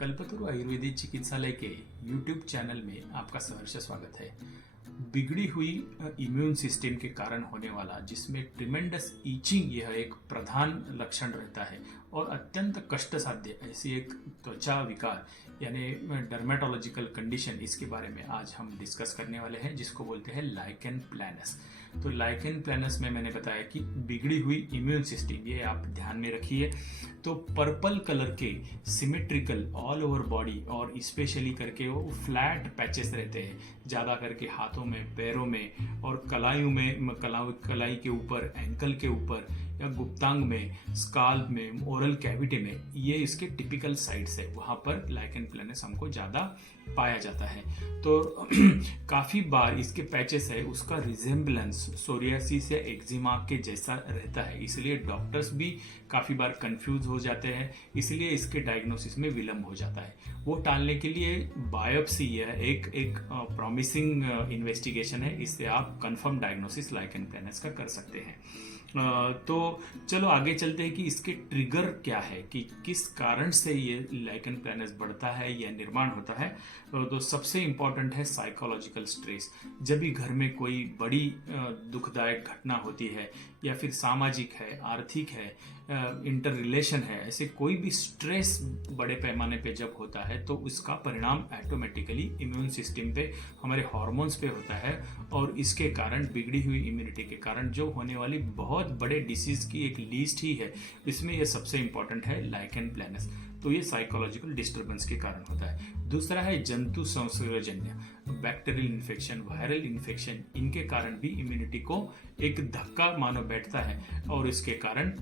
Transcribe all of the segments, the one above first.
कल्पतरु आयुर्वेदिक चिकित्सालय के YouTube channel में आपका सहर्ष स्वागत है। बिगड़ी हुई इम्यून सिस्टम के कारण होने वाला जिसमें ट्रिमेंडस ईचिंग यह एक प्रधान लक्षण रहता है और अत्यंत कष्ट साध्य ऐसी एक त्वचा विकार यानी डर्मेटोलॉजिकल कंडीशन, इसके बारे में आज हम डिस्कस करने वाले हैं जिसको बोलते हैं लाइकेन प्लैनस। तो लाइकेन प्लैनस में मैंने बताया कि बिगड़ी हुई इम्यून सिस्टम, ये आप ध्यान में रखिए। तो पर्पल कलर के सिमेट्रिकल ऑल ओवर बॉडी और स्पेशली करके वो फ्लैट पैचेस रहते हैं, ज़्यादा करके हाथों में, पैरों में और कलाइयों में, कलाई के ऊपर, एंकल के ऊपर या गुप्तांग में, स्काल्प में, ओरल कैविटी में, ये इसके टिपिकल साइट्स है। वहाँ पर लाइकेन प्लैनस हमको ज़्यादा पाया जाता है। तो काफ़ी बार इसके पैचेस है उसका रिजेम्बलेंस सोरियासिस या एक्जिमा के जैसा रहता है, इसलिए डॉक्टर्स भी काफ़ी बार कंफ्यूज हो जाते हैं, इसलिए इसके डायग्नोसिस में विलम्ब हो जाता है। वो टालने के लिए बायोप्सी यह एक प्रॉमिसिंग इन्वेस्टिगेशन है, इससे आप कंफर्म डायग्नोसिस लाइकेन प्लैनस का कर सकते हैं। तो चलो आगे चलते हैं कि इसके ट्रिगर क्या है, कि किस कारण से ये लाइकेन प्लैनस बढ़ता है या निर्माण होता है। तो सबसे इम्पॉर्टेंट है साइकोलॉजिकल स्ट्रेस। जब भी घर में कोई बड़ी दुखदायक घटना होती है या फिर सामाजिक है, आर्थिक है, इंटर रिलेशन है, ऐसे कोई भी स्ट्रेस बड़े पैमाने पे जब होता है तो उसका परिणाम ऑटोमेटिकली इम्यून सिस्टम पे, हमारे हार्मोन्स पे होता है और इसके कारण बिगड़ी हुई इम्यूनिटी के कारण जो होने वाली बहुत बड़े डिसीज की एक लिस्ट ही है, इसमें यह सबसे इंपॉर्टेंट है लाइकेन प्लैनस। तो ये साइकोलॉजिकल डिस्टर्बेंस के कारण होता है। दूसरा है जंतु संसर्गजन्य, बैक्टीरियल इन्फेक्शन, वायरल इन्फेक्शन, इनके कारण भी इम्यूनिटी को एक धक्का मानो बैठता है और इसके कारण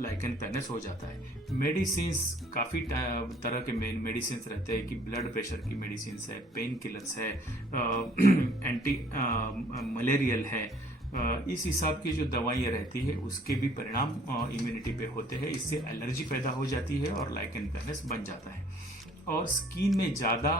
लाइकेन प्लैनस हो जाता है। मेडिसिन्स, काफ़ी तरह के मेडिसिन रहते हैं कि ब्लड प्रेशर की मेडिसिन है, पेन किलर्स है, एंटी मलेरियल है, इस हिसाब की जो दवाइयाँ रहती है उसके भी परिणाम इम्यूनिटी पे होते हैं। इससे एलर्जी पैदा हो जाती है और लाइकेन प्लैनस बन जाता है। और स्किन में ज़्यादा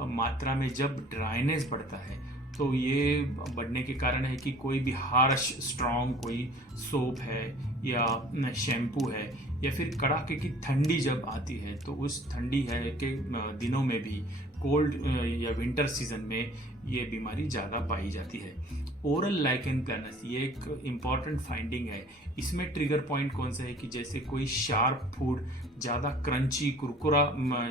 मात्रा में जब ड्राइनेस बढ़ता है तो ये बढ़ने के कारण है कि कोई भी हार्श स्ट्रॉन्ग कोई सोप है या शैम्पू है या फिर कड़ाके की ठंडी जब आती है तो उस ठंडी है के दिनों में भी, कोल्ड या विंटर सीजन में ये बीमारी ज़्यादा पाई जाती है। ओरल लाइकेन प्लैनस ये एक इम्पॉर्टेंट फाइंडिंग है। इसमें ट्रिगर पॉइंट कौन सा है कि जैसे कोई शार्प फूड, ज़्यादा क्रंची कुरकुरा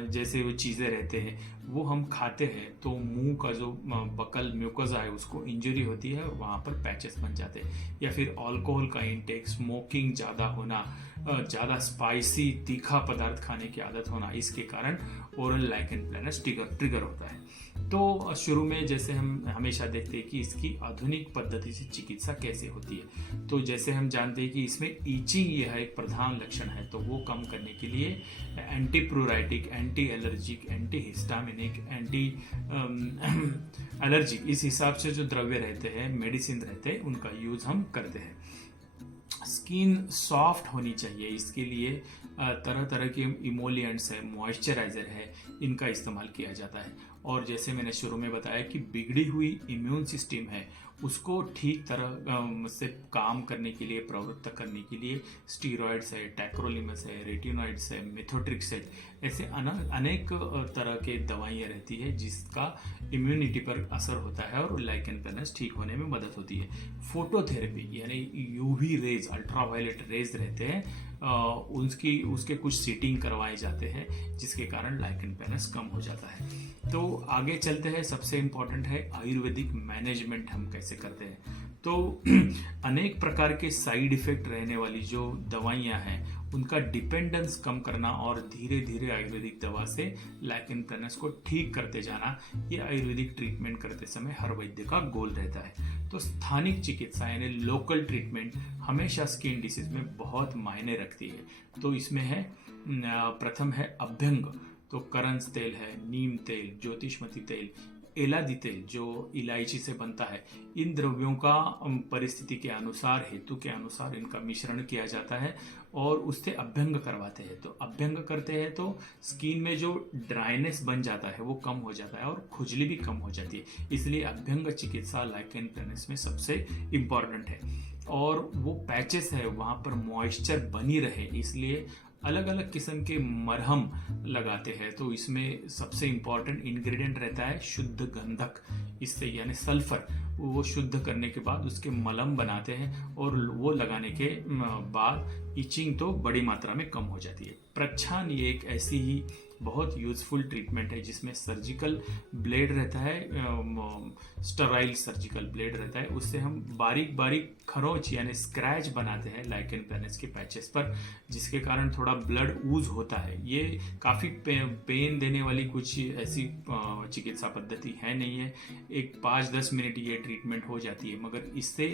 जैसे वो चीज़ें रहते हैं वो हम खाते हैं तो मुंह का जो बकल म्यूकोजा है उसको इंजरी होती है और वहाँ पर पैचेस बन जाते हैं। या फिर अल्कोहल का इंटेक, स्मोकिंग ज़्यादा होना, ज़्यादा स्पाइसी तीखा पदार्थ खाने की आदत होना, इसके कारण ओरल लाइकेन प्लैनस ट्रिगर होता है। तो शुरू में जैसे हम हमेशा देखते हैं कि इसकी आधुनिक पद्धति से चिकित्सा कैसे होती है, तो जैसे हम जानते हैं कि इसमें ईचिंग यह एक प्रधान लक्षण है, तो वो कम करने के लिए anti प्रोराइटिक, anti allergic, anti histaminic, anti allergic, इस हिसाब से जो द्रव्य रहते हैं, मेडिसिन रहते हैं, उनका यूज हम करते हैं। स्किन सॉफ्ट होनी चाहिए, इसके लिए तरह तरह के इमोलिएंट्स है, मॉइस्चराइजर है, इनका इस्तेमाल किया जाता है। और जैसे मैंने शुरू में बताया कि बिगड़ी हुई इम्यून सिस्टम है उसको ठीक तरह से काम करने के लिए, प्रवृत्त करने के लिए स्टीरॉइड्स है, टैक्रोलिमस है, रेटिनॉइड्स है, मेथोट्रिक्स है, ऐसे अनेक तरह के दवाइयाँ रहती है जिसका इम्यूनिटी पर असर होता है और लाइकेन प्लैनस ठीक होने में मदद होती है। फोटोथेरेपी यानी यूवी रेज, अल्ट्रावायलेट रेज रहते हैं, उसके कुछ सीटिंग करवाए जाते हैं जिसके कारण लाइकेन प्लैनस कम हो जाता है। तो आगे चलते हैं, सबसे इम्पॉर्टेंट है आयुर्वेदिक मैनेजमेंट हम कैसे करते हैं। तो अनेक प्रकार के साइड इफेक्ट रहने वाली जो दवाइयाँ हैं उनका डिपेंडेंस कम करना और धीरे धीरे आयुर्वेदिक दवा से लाइकेन प्लैनस को ठीक करते जाना, ये आयुर्वेदिक ट्रीटमेंट करते समय हर वैद्य का गोल रहता है। तो स्थानिक चिकित्सा यानी लोकल ट्रीटमेंट हमेशा स्किन डिसीज में बहुत मायने रखती है। तो इसमें है प्रथम है अभ्यंग, तो करंज तेल है, नीम तेल, ज्योतिषमती तेल, एलादी तेल जो इलायची से बनता है, इन द्रव्यों का परिस्थिति के अनुसार, हेतु के अनुसार इनका मिश्रण किया जाता है और उससे अभ्यंग करवाते हैं। तो अभ्यंग करते हैं तो स्किन में जो ड्राइनेस बन जाता है वो कम हो जाता है और खुजली भी कम हो जाती है, इसलिए अभ्यंग चिकित्सा लाइकेन प्लैनस में सबसे इम्पॉर्टेंट है। और वो पैचेस है वहाँ पर मॉइस्चर बनी रहे, इसलिए अलग अलग किस्म के मरहम लगाते हैं। तो इसमें सबसे इम्पोर्टेंट इंग्रेडिएंट रहता है शुद्ध गंधक, इससे यानी सल्फर, वो शुद्ध करने के बाद उसके मलहम बनाते हैं और वो लगाने के बाद इचिंग तो बड़ी मात्रा में कम हो जाती है। प्रच्छान ये एक ऐसी ही बहुत यूजफुल ट्रीटमेंट है जिसमें सर्जिकल ब्लेड रहता है, स्टराइल सर्जिकल ब्लेड रहता है, उससे हम बारीक बारीक खरोंच यानी स्क्रैच बनाते हैं लाइकेन प्लैनस के पैचेस पर, जिसके कारण थोड़ा ब्लड ऊज होता है। ये काफ़ी पेन देने वाली कुछ ऐसी चिकित्सा पद्धति है नहीं है, एक 5-10 मिनट ये ट्रीटमेंट हो जाती है, मगर इससे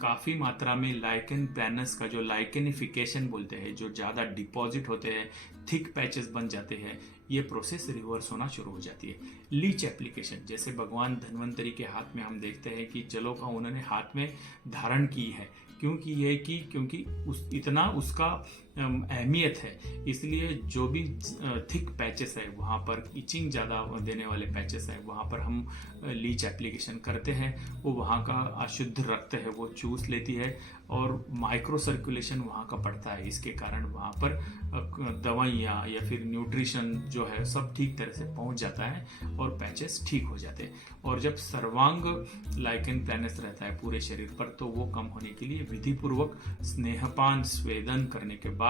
काफ़ी मात्रा में लाइकेन प्लैनस का जो लाइकेनिफिकेशन बोलते हैं, जो ज़्यादा डिपॉजिट होते हैं, थिक पैचेस बन जाते हैं, ये प्रोसेस रिवर्स होना शुरू हो जाती है। लीच एप्लीकेशन, जैसे भगवान धन्वंतरी के हाथ में हम देखते हैं कि जलों का उन्होंने हाथ में धारण की है, क्योंकि ये कि क्योंकि इतना उसका अहमियत है, इसलिए जो भी थिक पैचेस है वहाँ पर, इचिंग ज़्यादा देने वाले पैचेस है वहाँ पर हम लीच एप्लीकेशन करते हैं। वो वहाँ का अशुद्ध रक्त है वो चूस लेती है और माइक्रो सर्कुलेशन वहाँ का बढ़ता है, इसके कारण वहाँ पर दवाइयाँ या फिर न्यूट्रिशन जो है सब ठीक तरह से पहुँच जाता है और पैचेस ठीक हो जाते हैं। और जब सर्वांग लाइकेन प्लैनस रहता है पूरे शरीर पर, तो वो कम होने के लिए विधिपूर्वक स्नेहपान स्वेदन करने के बाद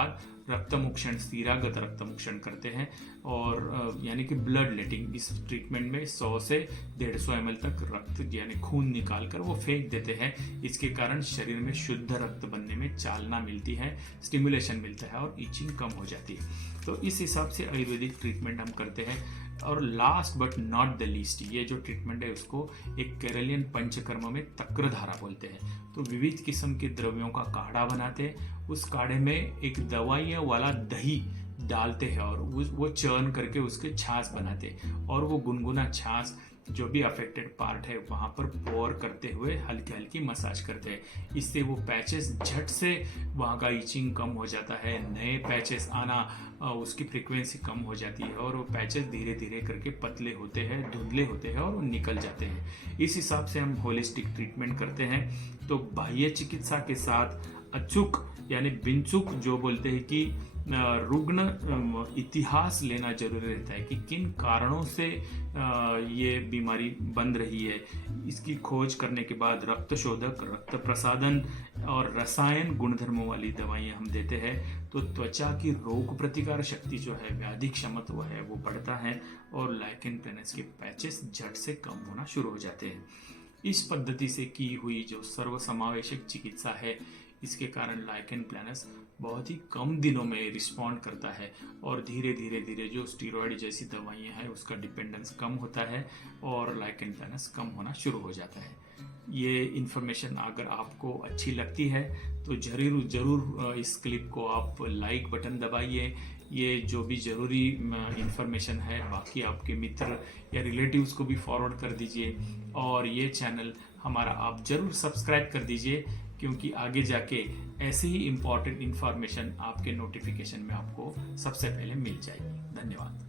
रक्तमुक्षण, सीरागत रक्तमुक्षण करते हैं और यानी कि ब्लड लेटिंग। इस ट्रीटमेंट में 100 से 150 ml तक रक्त यानी खून निकाल कर वो फेंक देते हैं। इसके कारण शरीर में शुद्ध रक्त बनने में चालना मिलती है, स्टिमुलेशन मिलता है और इचिंग कम हो जाती है। तो इस हिसाब से आयुर्वेदिक ट्रीटमेंट हम करते हैं। और last but not the least, ये जो ट्रीटमेंट है उसको एक केरलियन पंचकर्म में तक्रधारा बोलते हैं। तो विविध किस्म के द्रव्यों का काढ़ा बनाते हैं, उस काढ़े में एक दवाइयाँ वाला दही डालते हैं और वो चर्न करके उसके छाछ बनाते हैं और वो गुनगुना छाछ जो भी अफेक्टेड पार्ट है वहाँ पर पोर करते हुए हल्की हल्की मसाज करते हैं। इससे वो पैचेस झट से वहाँ का इचिंग कम हो जाता है, नए पैचेस आना उसकी फ्रीक्वेंसी कम हो जाती है और वो पैचेस धीरे धीरे करके पतले होते हैं, धुंधले होते हैं और वो निकल जाते हैं। इस हिसाब से हम होलिस्टिक ट्रीटमेंट करते हैं। तो बाह्य चिकित्सा के साथ अचूक यानी बिनचूक जो बोलते हैं कि रुग्ण इतिहास लेना जरूरी रहता है कि किन कारणों से ये बीमारी बन रही है। इसकी खोज करने के बाद रक्त शोधक, रक्त प्रसादन और रसायन गुणधर्मों वाली दवाइयाँ हम देते हैं। तो त्वचा की रोग प्रतिकार शक्ति जो है, व्याधि क्षमत्व है, वो बढ़ता है और लाइकेन प्लैनस के पैचेस झट से कम होना शुरू हो जाते हैं। इस पद्धति से की हुई जो सर्वसमावेशक चिकित्सा है, इसके कारण लाइकेन प्लैनस बहुत ही कम दिनों में रिस्पॉन्ड करता है और धीरे धीरे धीरे जो स्टीरॉयड जैसी दवाइयाँ हैं उसका डिपेंडेंस कम होता है और लाइकेन प्लैनस कम होना शुरू हो जाता है। ये इन्फॉर्मेशन अगर आपको अच्छी लगती है तो ज़रूर इस क्लिप को आप लाइक बटन दबाइए। ये जो भी ज़रूरी इन्फॉर्मेशन है बाकी आपके मित्र या रिलेटिव्स को भी फॉरवर्ड कर दीजिए और ये चैनल हमारा आप ज़रूर सब्सक्राइब कर दीजिए, क्योंकि आगे जाके ऐसे ही इम्पॉर्टेंट इन्फॉर्मेशन आपके नोटिफिकेशन में आपको सबसे पहले मिल जाएगी। धन्यवाद।